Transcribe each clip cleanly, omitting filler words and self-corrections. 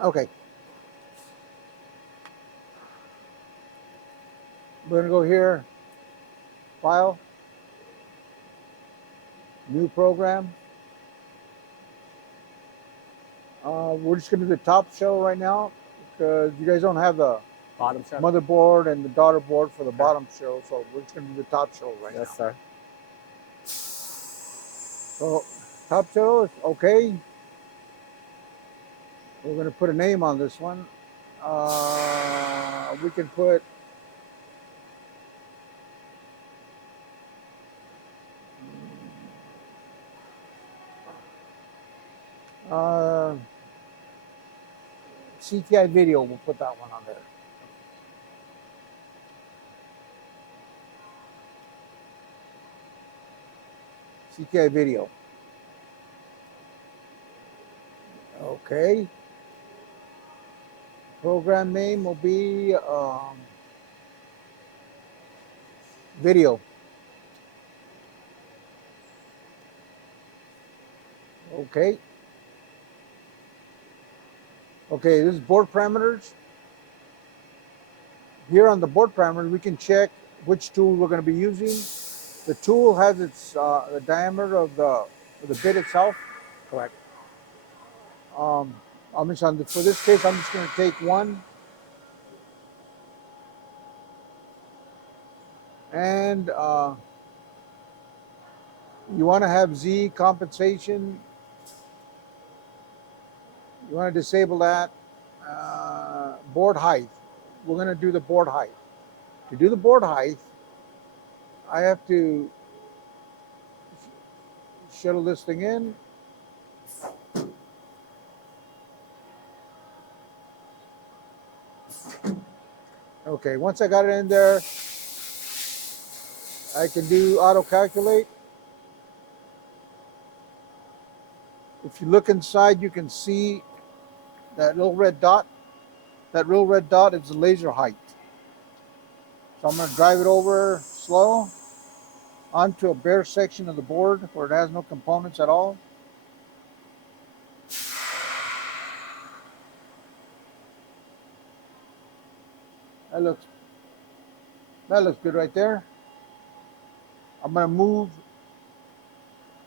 Okay. We're going to go here, File, New Program. We're just going to do the top shell right now because you guys don't have the Bottom shell. motherboard and the daughter board for the bottom shell, so we're just going to do the top shell right now. Yes, sir. So top shell is okay. We're going to put a name on this one. We can put CTI Video. We'll put that one on there. CTI Video. Okay. Program name will be Video. Okay. Okay, this is board parameters. Here on the board parameters, we can check which tool we're going to be using. The tool has its the diameter of the bit itself. Correct. For this case, I'm just going to take one. And you want to have Z compensation. You want to disable that. Board height. We're going to do the board height. To do the board height, I have to shuttle this thing in. Okay, once I got it in there, I can do auto calculate. If you look inside, you can see that little red dot. That little red dot is the laser height. So I'm going to drive it over slow onto a bare section of the board where it has no components at all. That looks good right there. I'm going to move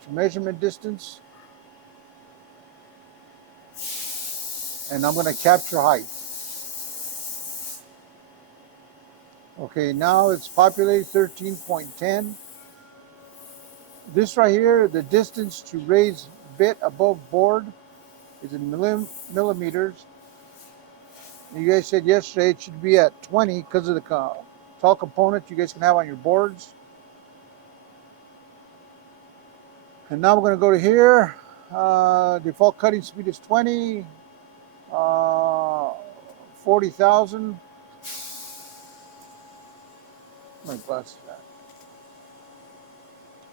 to measurement distance, and I'm going to capture height. Okay, now it's populated 13.10. This right here, the distance to raise bit above board is in millimeters. You guys said yesterday it should be at 20 because of the tall components you guys can have on your boards. And now we're going to go to here. Default cutting speed is 20. 40,000. My glasses at.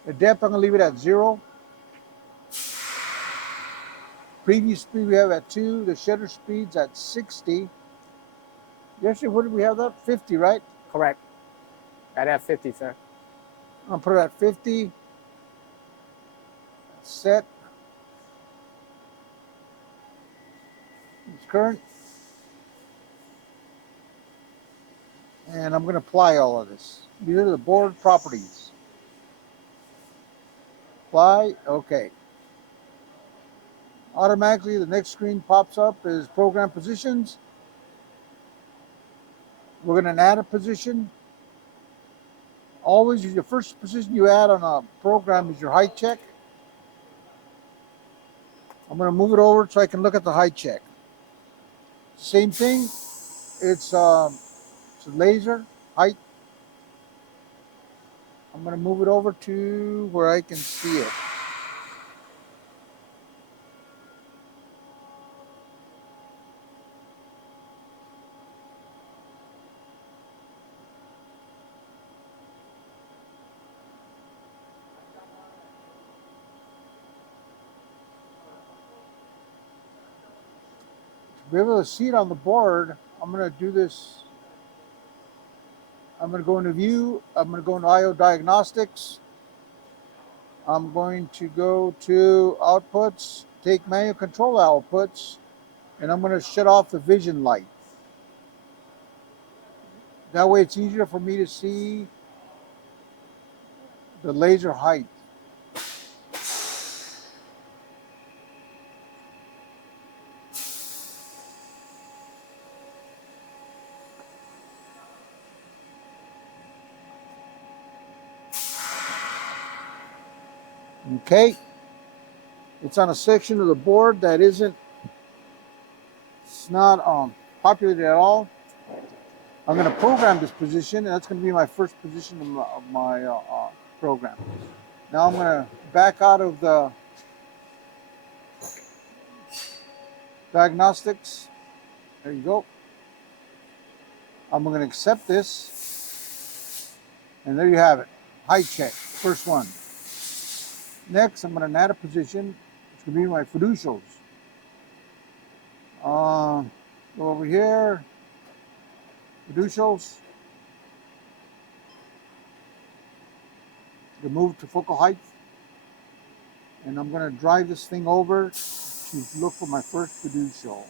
The depth, I'm going to leave it at 0. Preview speed we have at 2. The shutter speed's at 60. Yesterday, what did we have that? 50, right? Correct. I'd have 50, sir. I'll put it at 50. Set. It's current. And I'm going to apply all of this. These are the board properties. Apply. Okay. Automatically, the next screen pops up is program positions. We're going to add a position. Always, your first position you add on a program is your height check. I'm going to move it over so I can look at the height check. Same thing. It's a laser height. I'm going to move it over to where I can see it. To be able to see it on the board, I'm going to do this. I'm going to go into View. I'm going to go into I/O Diagnostics. I'm going to go to Outputs, take Manual Control Outputs. and I'm going to shut off the vision light. That way it's easier for me to see the laser height. Okay, it's on a section of the board that it's not populated at all. I'm going to program this position, and that's going to be my first position of my program. Now I'm going to back out of the diagnostics. There you go. I'm going to accept this, and there you have it. Height check, first one. Next, I'm going to add a position. It's going to be my fiducials. Go over here, fiducials. Move to focal height, and I'm going to drive this thing over to look for my first fiducial.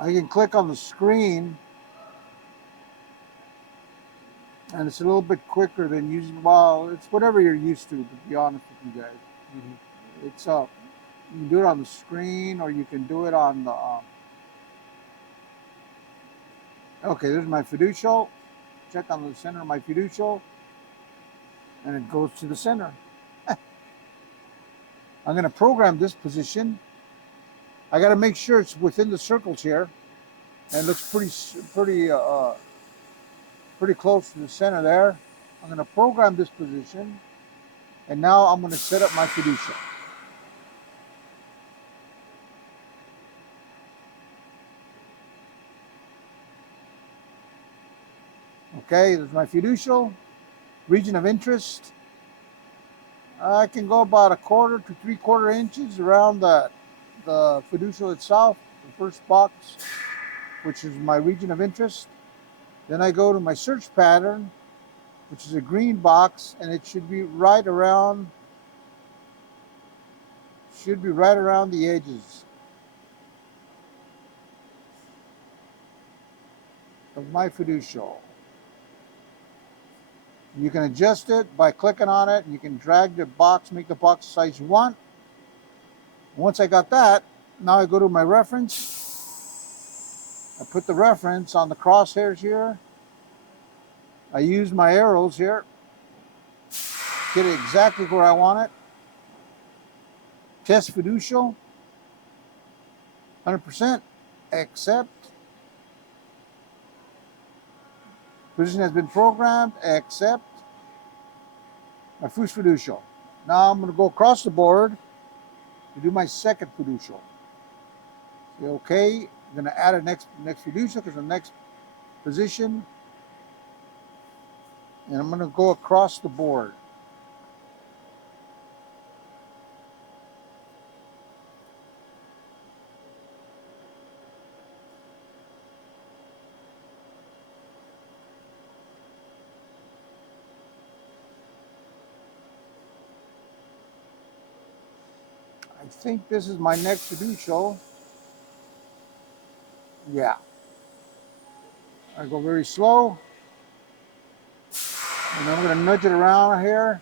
I can click on the screen, and it's a little bit quicker than usual. Well, it's whatever you're used to be honest with you guys. It's you can do it on the screen, or you can do it on the. Okay, there's my fiducial. Check on the center of my fiducial, and it goes to the center. I'm going to program this position. I got to make sure it's within the circles here, and it looks pretty close to the center there. I'm going to program this position, and now I'm going to set up my fiducial. Okay, there's my fiducial. Region of interest. I can go about 1/4 to 3/4 inches around the fiducial itself, the first box, which is my region of interest. Then I go to my search pattern, which is a green box, and it should be right around the edges of my fiducial. You can adjust it by clicking on it, and you can drag the box, make the box the size you want. Once I got that, now I go to my reference. I put the reference on the crosshairs here. I use my arrows here. Get it exactly where I want it. Test fiducial. 100%. Accept. Position has been programmed. Accept. My first fiducial. Now I'm going to go across the board to do my second fiducial. Say okay. I'm going to add a next fiducial because the next position. And I'm going to go across the board. I think this is my next fiducial. Yeah. I go very slow. And I'm going to nudge it around here.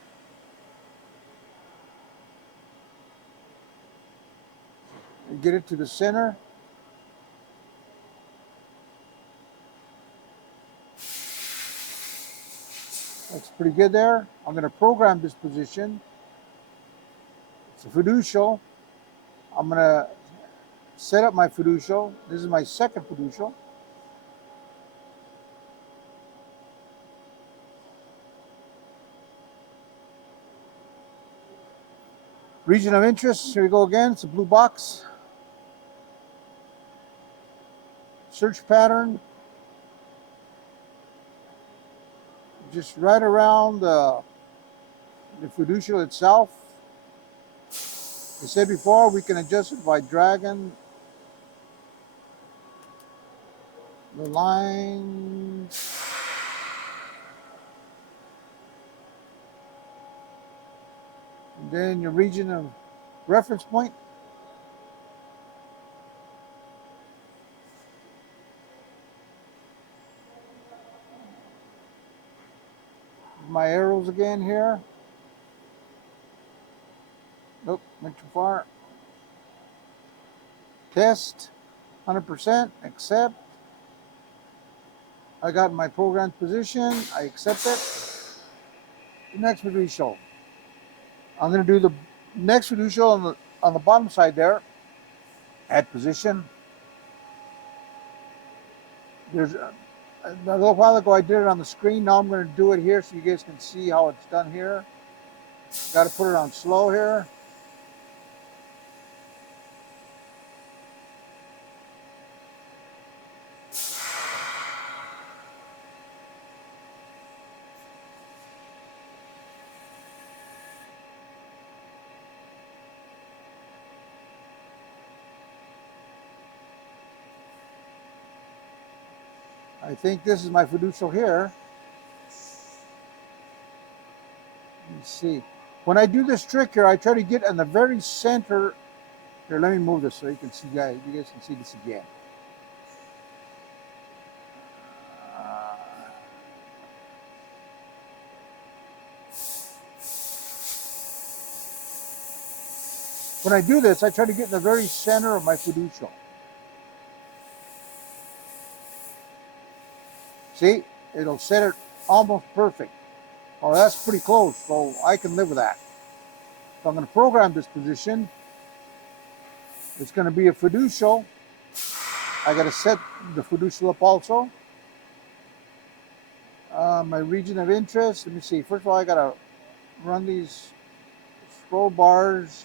And get it to the center. That's pretty good there. I'm going to program this position. It's a fiducial. I'm going to set up my fiducial. This is my second fiducial. Region of interest, here we go again. It's a blue box. Search pattern. just right around the fiducial itself. I said before, we can adjust it by dragging the lines. And then your region of reference point. My arrows again here. Nope, went too far. Test, 100%, accept. I got my programmed position, I accept it. The next fiducial. I'm gonna do the next fiducial on the bottom side there. Add position. There's a little while ago I did it on the screen. Now I'm going to do it here so you guys can see how it's done here. Got to put it on slow here. I think this is my fiducial here. Let's see. When I do this trick here, I try to get in the very center. Here, let me move this so you can see, guys. You guys can see this again. When I do this, I try to get in the very center of my fiducial. See, it'll set it almost perfect. Oh, that's pretty close, so I can live with that. So I'm going to program this position. It's going to be a fiducial. I got to set the fiducial up also. My region of interest, let me see. First of all, I got to run these scroll bars.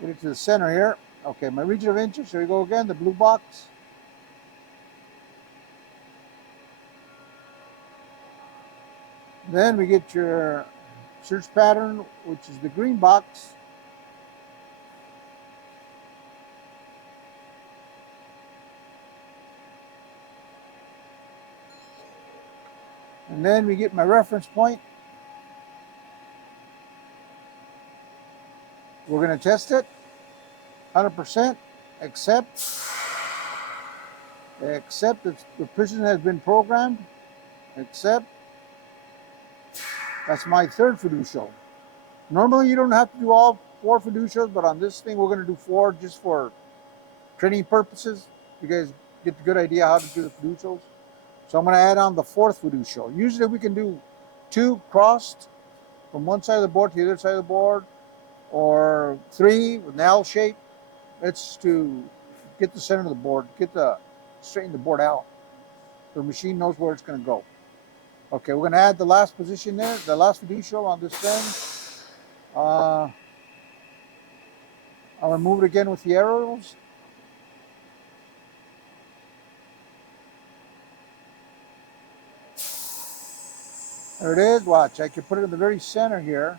Get it to the center here. Okay, my region of interest, here we go again, the blue box. Then we get your search pattern, which is the green box. And then we get my reference point. We're going to test it. 100%. Accept. Accept that the position has been programmed. Accept. That's my third fiducial. Normally you don't have to do all 4 fiducials, but on this thing we're going to do 4 just for training purposes. You guys get the good idea how to do the fiducials. So I'm going to add on the 4th fiducial. Usually we can do 2 crossed from one side of the board to the other side of the board, or 3 with an L shape. It's to get the center of the board, straighten the board out. The machine knows where it's going to go. Okay, we're going to add the last position there, the last fiducial on this thing. I'll remove it again with the arrows. There it is. Watch, I can put it in the very center here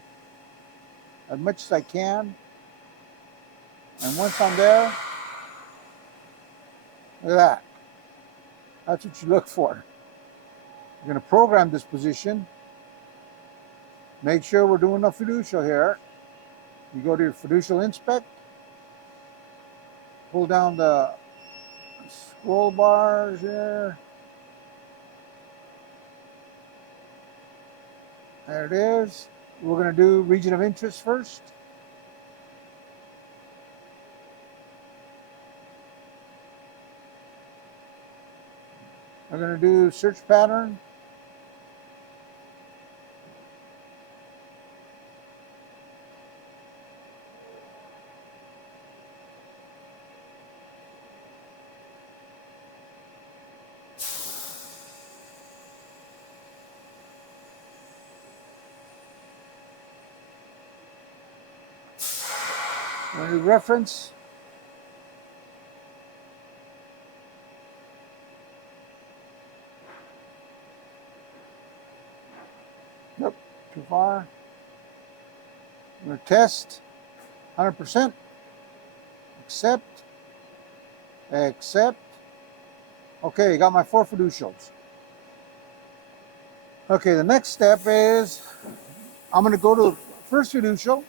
as much as I can. And once I'm there, look at that. That's what you look for. You're going to program this position. Make sure we're doing a fiducial here. You go to your fiducial inspect. Pull down the scroll bars here. There it is. We're going to do region of interest first. We're going to do search pattern. We're going to do reference. far. I'm going to test 100%. Accept. Accept. Okay, got my 4 fiducials. Okay, the next step is I'm going to go to the first fiducial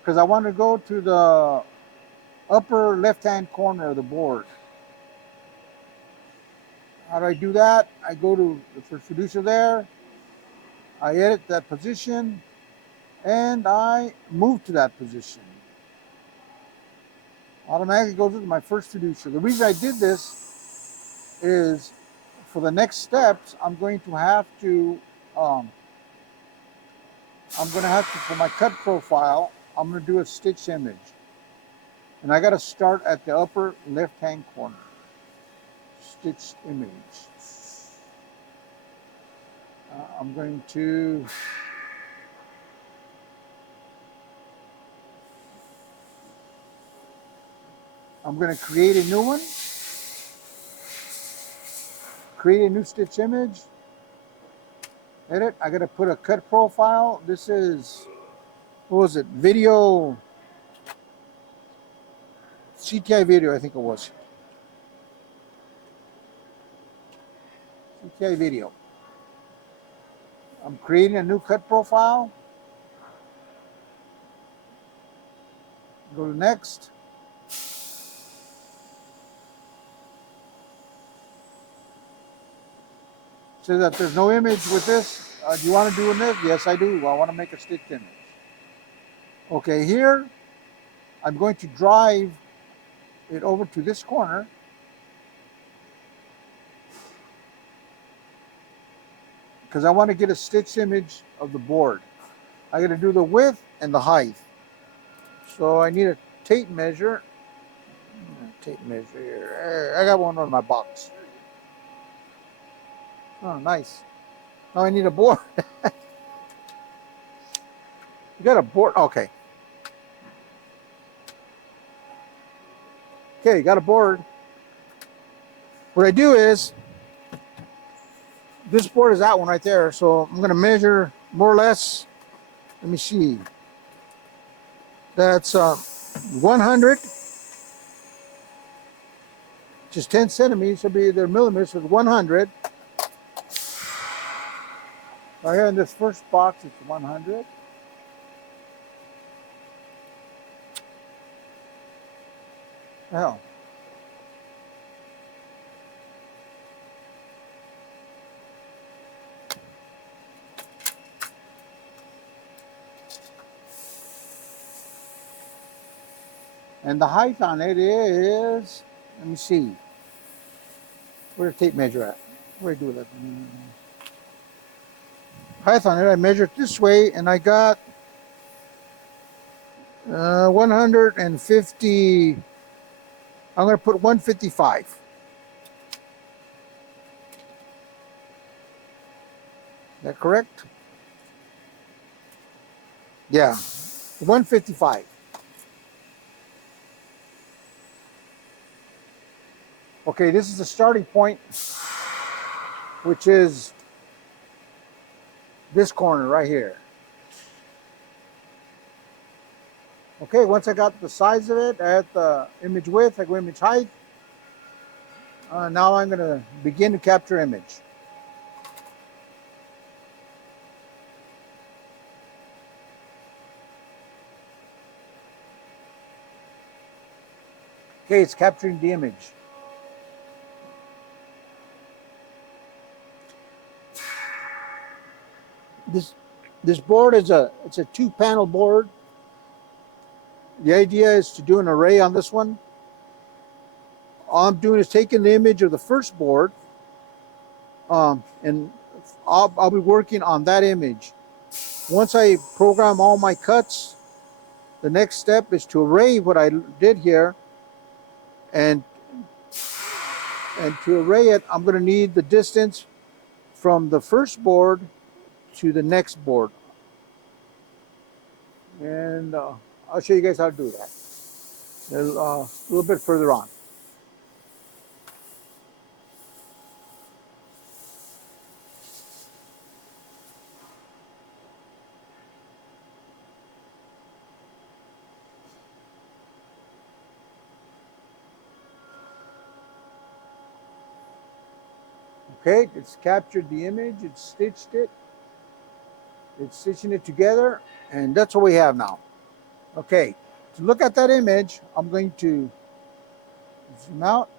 because I want to go to the upper left-hand corner of the board. How do I do that? I go to the first fiducial there. I edit that position and I move to that position. Automatically goes into my first fiducial. The reason I did this is for the next steps, I'm going to have to, for my cut profile, I'm going to do a stitch image. And I got to start at the upper left-hand corner. Stitched image. I'm going to create a new one. Create a new stitch image. Edit. I got to put a cut profile. This is, what was it? Video. CTI video, I think it was. CTI video. I'm creating a new cut profile. Go to next. Says that there's no image with this. Do you want to do this? Yes, I do. I want to make a stitch image. Okay, here I'm going to drive it over to this corner. Because I want to get a stitch image of the board. I got to do the width and the height. So I need a tape measure. Tape measure here. I got one on my box. Oh, nice. Now I need a board. You got a board? Okay. Okay, got a board. What I do is, this board is that one right there. So I'm going to measure more or less. Let me see. That's 100. Just 10 centimeters. Should be their millimeters with 100. Right here in this first box, it's 100. Hell. And the height on it is, let me see. Where's the tape measure at? Where do I do that? Height on it, I measured this way, and I got 150. I'm going to put 155. Is that correct? Yeah, 155. Okay, this is the starting point, which is this corner right here. Okay, once I got the size of it, I had the image width, I go image height. Now I'm going to begin to capture image. Okay, it's capturing the image. This board is it's a 2-panel board. The idea is to do an array on this one. All I'm doing is taking the image of the first board, and I'll be working on that image. Once I program all my cuts, the next step is to array what I did here, and to array it, I'm going to need the distance from the first board to the next board. And I'll show you guys how to do that a little bit further on. Okay, it's captured the image, it's stitched it, it's stitching it together, and that's what we have now. Okay, to look at that image, I'm going to zoom out,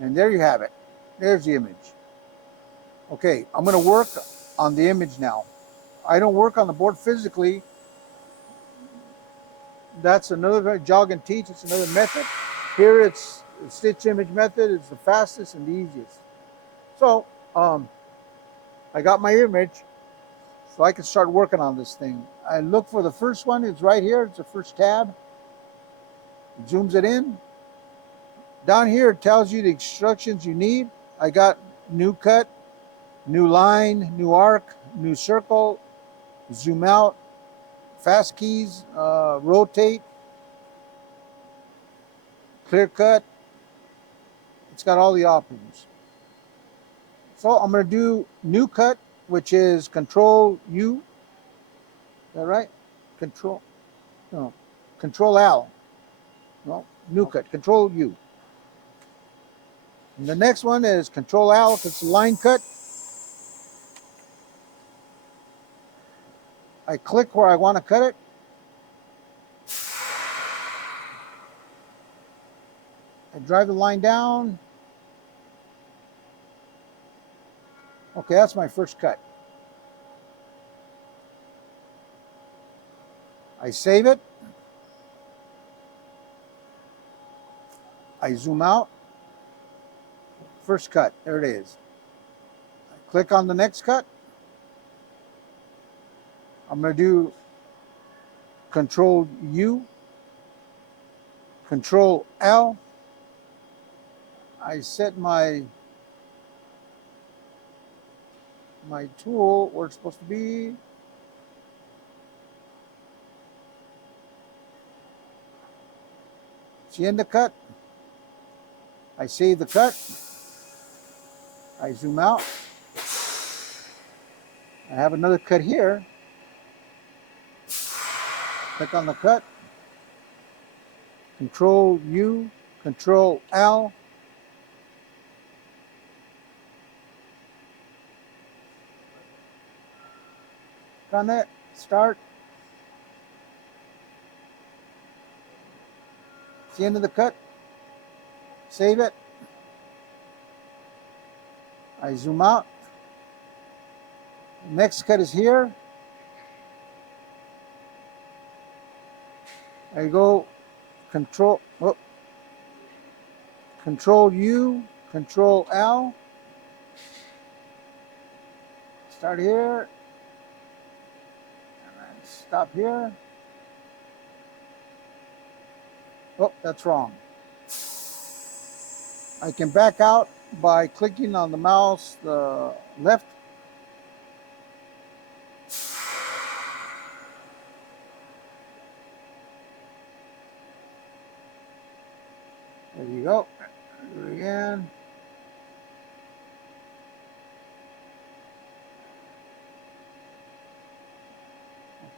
and there you have it. There's the image. Okay, I'm going to work on the image now. I don't work on the board physically. That's another jog and teach. It's another method. Here it's the stitch image method. It's the fastest and the easiest. So I got my image, so I can start working on this thing. I look for the first one. It's right here. It's the first tab. It zooms it in. Down here it tells you the instructions you need. I got new cut, new line, new arc, new circle, zoom out, fast keys, rotate, clear cut. It's got all the options. So I'm going to do new cut, which is Control U. Is that right? Control, no, Control L. No, new cut, Control U. And the next one is Control L, it's line cut. I click where I want to cut it. I drive the line down. Okay, that's my first cut. I save it. I zoom out. First cut, there it is. I click on the next cut. I'm going to do Control U, Control L. I set my tool where it's supposed to be. See in the cut. I save the cut. I zoom out. I have another cut here. Click on the cut. Control U, Control L. Click on it. Start. It's the end of the cut. Save it. I zoom out. The next cut is here. I go Control U, Control L. Start here. And stop here. Oh, that's wrong. I can back out by clicking on the mouse, the left. There you go. Do it again.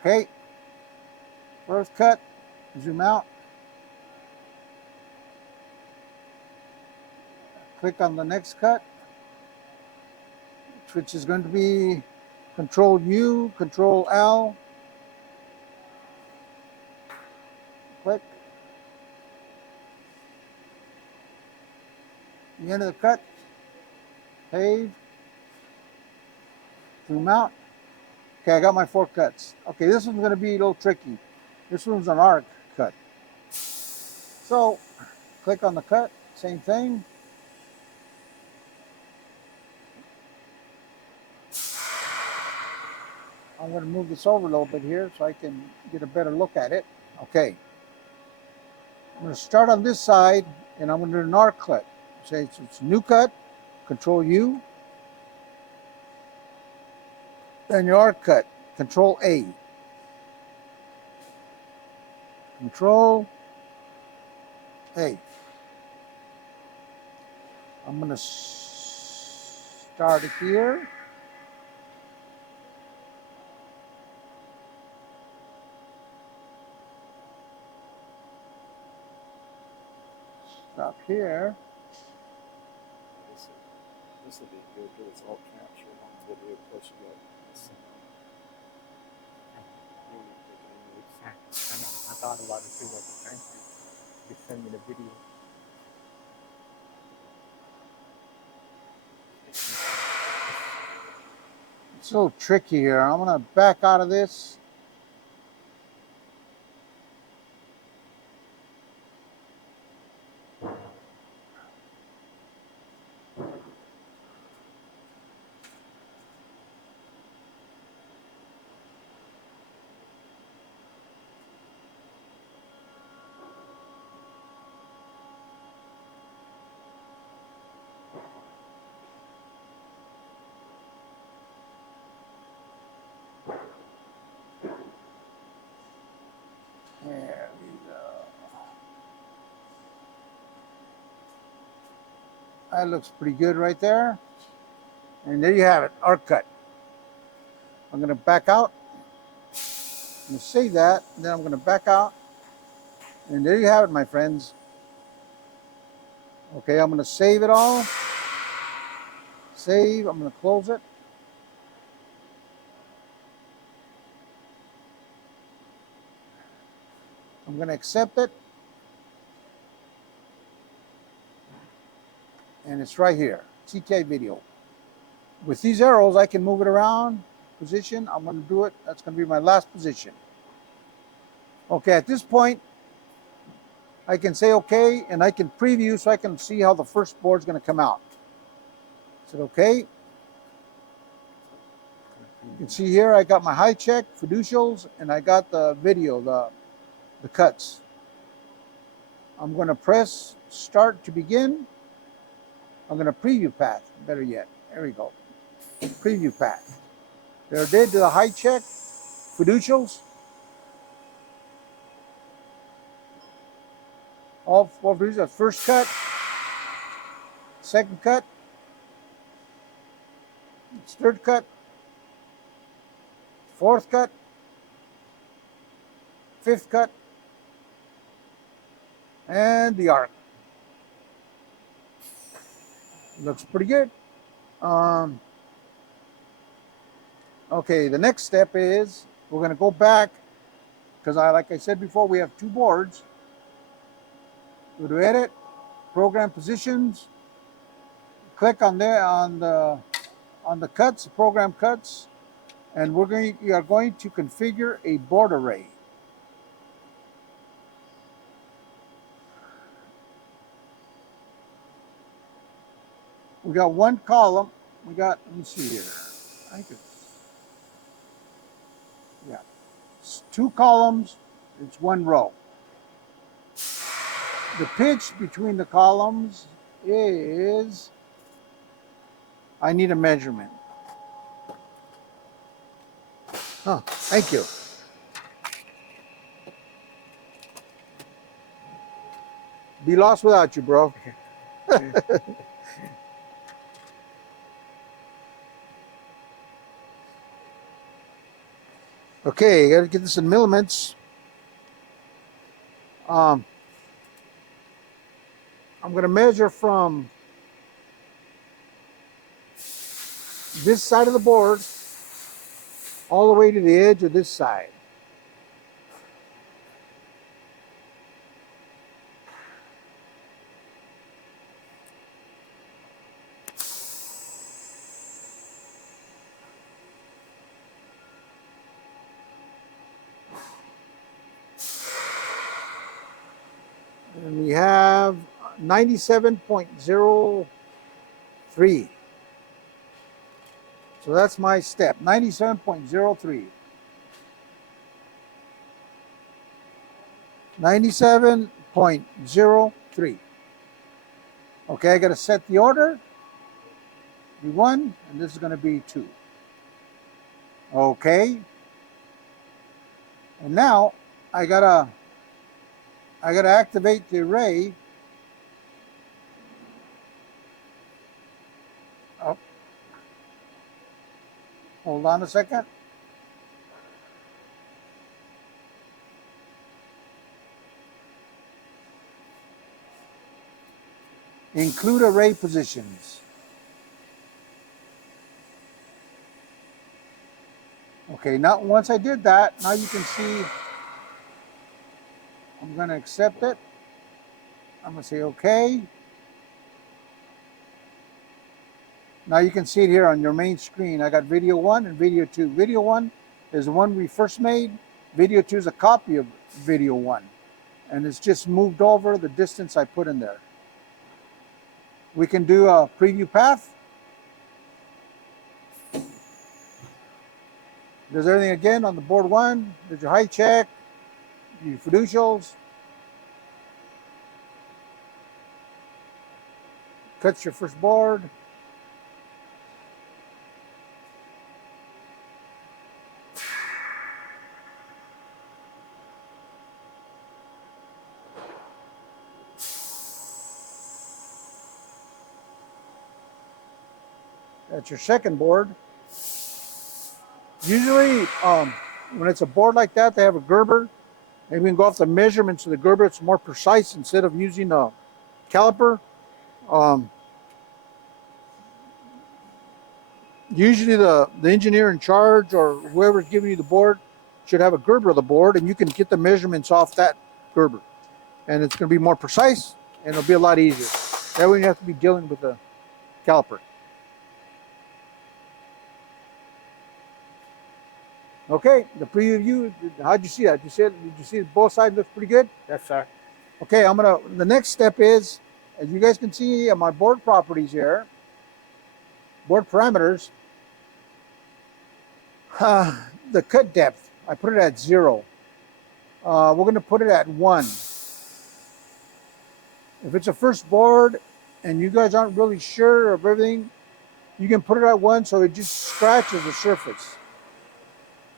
Okay. First cut. Zoom out. Click on the next cut, which is going to be Control U, Control L. Click. The end of the cut. Save. Zoom out. Okay, I got my 4 cuts. Okay, this one's going to be a little tricky. This one's an arc cut. So, click on the cut. Same thing. I'm going to move this over a little bit here so I can get a better look at it. Okay. I'm going to start on this side, and I'm going to do an arc cut. Say it's new cut, Control U. Then your arc cut, Control A. Control A. I'm going to start it here. Stop here. This will be good because it's all captured on video. Plus you got the sound. You don't need to take any notes. I know. I thought about it too. Like, thank you. You send me the video. It's a little tricky here. I'm gonna back out of this. There we go. That looks pretty good right there. And there you have it, arc cut. I'm going to back out. I'm going to save that. And then I'm going to back out. And there you have it, my friends. Okay, I'm going to save it all. Save. I'm going to close it. I'm going to accept it. And it's right here, CTI video. With these arrows, I can move it around, position. I'm going to do it. That's going to be my last position. Okay, at this point, I can say okay, and I can preview so I can see how the first board is going to come out. Is it okay? You can see here I got my high check, fiducials, and I got the video, the cuts. I'm going to press start to begin. I'm going to preview path, better yet. There we go. Preview path. There it did to the high check, fiducials. All four fiducials. First cut, second cut, third cut, fourth cut, fifth cut, and the arc. Looks pretty good. Okay, the next step is we're going to go back because like I said before, we have two boards. Go to edit, program positions, click on there on the cuts, program cuts, and we are going to configure a board array. We got one column. Let me see here. I think it's two columns. It's one row. The pitch between the columns is, I need a measurement. Oh, thank you. Be lost without you, bro. Okay, got to get this in millimeters. I'm going to measure from this side of the board all the way to the edge of this side. And we have 97.03. So that's my step, 97.03. 97.03. Okay, I got to set the order. Be 1, and this is going to be 2. Okay. And now I gotta activate the array. Oh, hold on a second. Include array positions. Okay, now once I did that, now you can see I'm going to accept it. I'm going to say okay. Now you can see it here on your main screen. I got video 1 and video 2. Video 1 is the one we first made. Video 2 is a copy of video 1. And it's just moved over the distance I put in there. We can do a preview path. There's everything again on the board 1. There's your height check, your fiducials. Cuts your first board. That's your second board. Usually, when it's a board like that, they have a Gerber. Maybe we can go off the measurements of the Gerber. It's more precise instead of using a caliper. Usually the engineer in charge or whoever's giving you the board should have a Gerber of the board, and you can get the measurements off that Gerber. And it's going to be more precise, and it'll be a lot easier. That way you have to be dealing with the caliper. Okay, the preview, how'd you see that? Did you see both sides look pretty good? Yes, sir. Okay, the next step is, as you guys can see on my board properties here, board parameters, the cut depth, I put it at 0. We're going to put it at 1. If it's a first board and you guys aren't really sure of everything, you can put it at 1 so it just scratches the surface.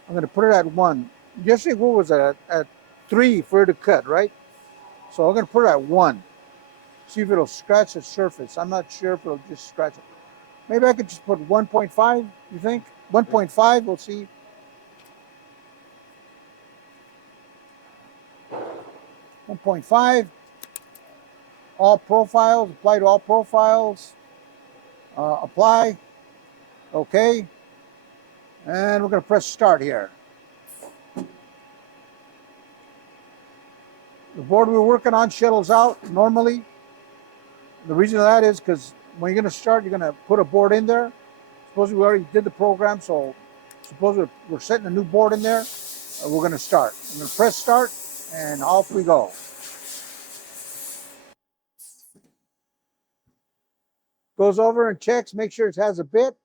I'm going to put it at 1. Yesterday, what was that? At 3 for it to cut, right? So I'm going to put it at 1. See if it'll scratch the surface. I'm not sure if it'll just scratch it. Maybe I could just put 1.5, you think? 1.5, we'll see. 1.5. All profiles, apply to all profiles. Apply. Okay. And we're going to press start here. The board we're working on shuttles out normally. The reason of that is because when you're going to start, you're going to put a board in there. Suppose we already did the program, so suppose we're setting a new board in there. We're going to start. I'm going to press start, and off we go. Goes over and checks, make sure it has a bit.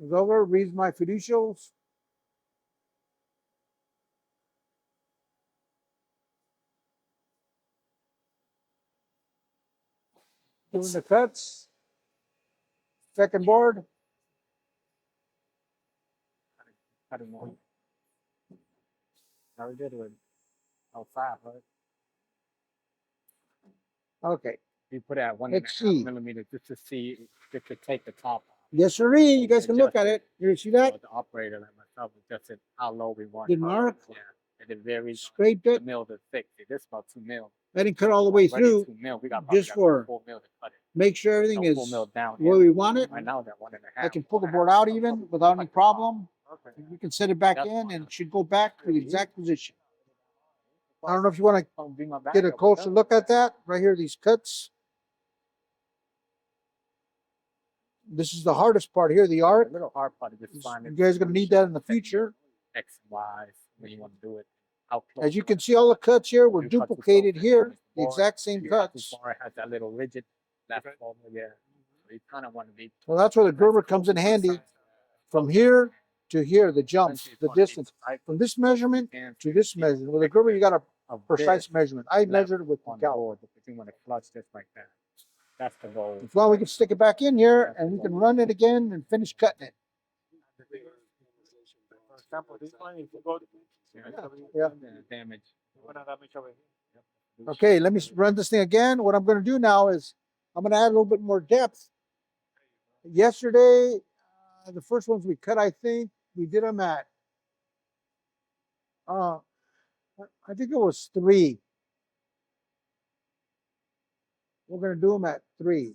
Goes over, reads my fiducials. Doing the cuts. Second board. I don't know. How we did with L5, right? Okay. You put it at 1.5 Let's see. millimeters just to see if it could take the top off. Yes, sir. You guys can look at it. You see that? So the operator like myself adjusted how low we want. Did mark? Yeah. And it varies. Scraped The it. mil to thick. See, this is about 2 mil. I didn't cut all the way Already through. 2 mil. We got Just for 4 mil to cut it. make sure everything No is 4 mil down where we want it. Right now they're 1.5. I can pull the board out even without any problem. Okay. You can set it back That's in fine. and it should go back to the exact position. I don't know if you want to Bring my back get a up. closer look at that. Right here, these cuts. This is the hardest part here, the A arc. little hard part is just finding. You guys are going to need that in the future. X and Y when you want to do it. How close As you can see, all the cuts here were You cut too duplicated close, here, the or exact same you cut too cuts. far, it has that little rigid left over, yeah. So you kind of want to be. Well, that's where the Gerber comes in handy. From here to here, the jumps, the distance. From this measurement to this measurement. With a Gerber, you got a precise measurement. I measured it with the on the caliper. board because you want to clutch just like that. That's the goal. If well, we can stick it back in here and we can run it again and finish cutting it. For example, this one, if you go to Yeah. Damage. damage over here. Okay, let me run this thing again. What I'm going to do now is I'm going to add a little bit more depth. Yesterday, the first ones we cut, I think we did them at, I think it was 3. We're going to do them at 3.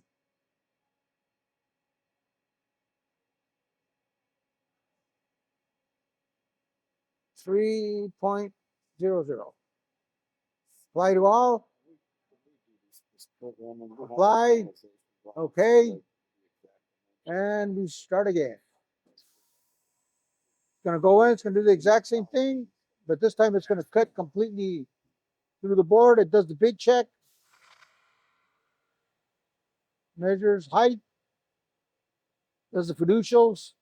3.00. Apply to all. Apply. Okay. And we start again. It's going to go in. It's going to do the exact same thing, but this time it's going to cut completely through the board. It does the big check. Measures height. Does the fiducials.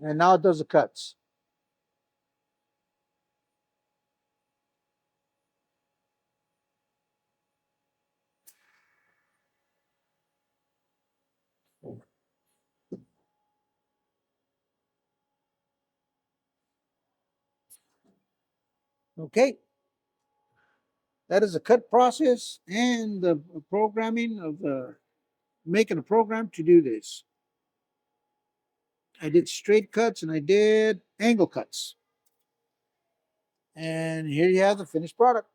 And now it does the cuts. Okay. That is a cut process and the programming of making a program to do this. I did straight cuts and I did angle cuts. And here you have the finished product.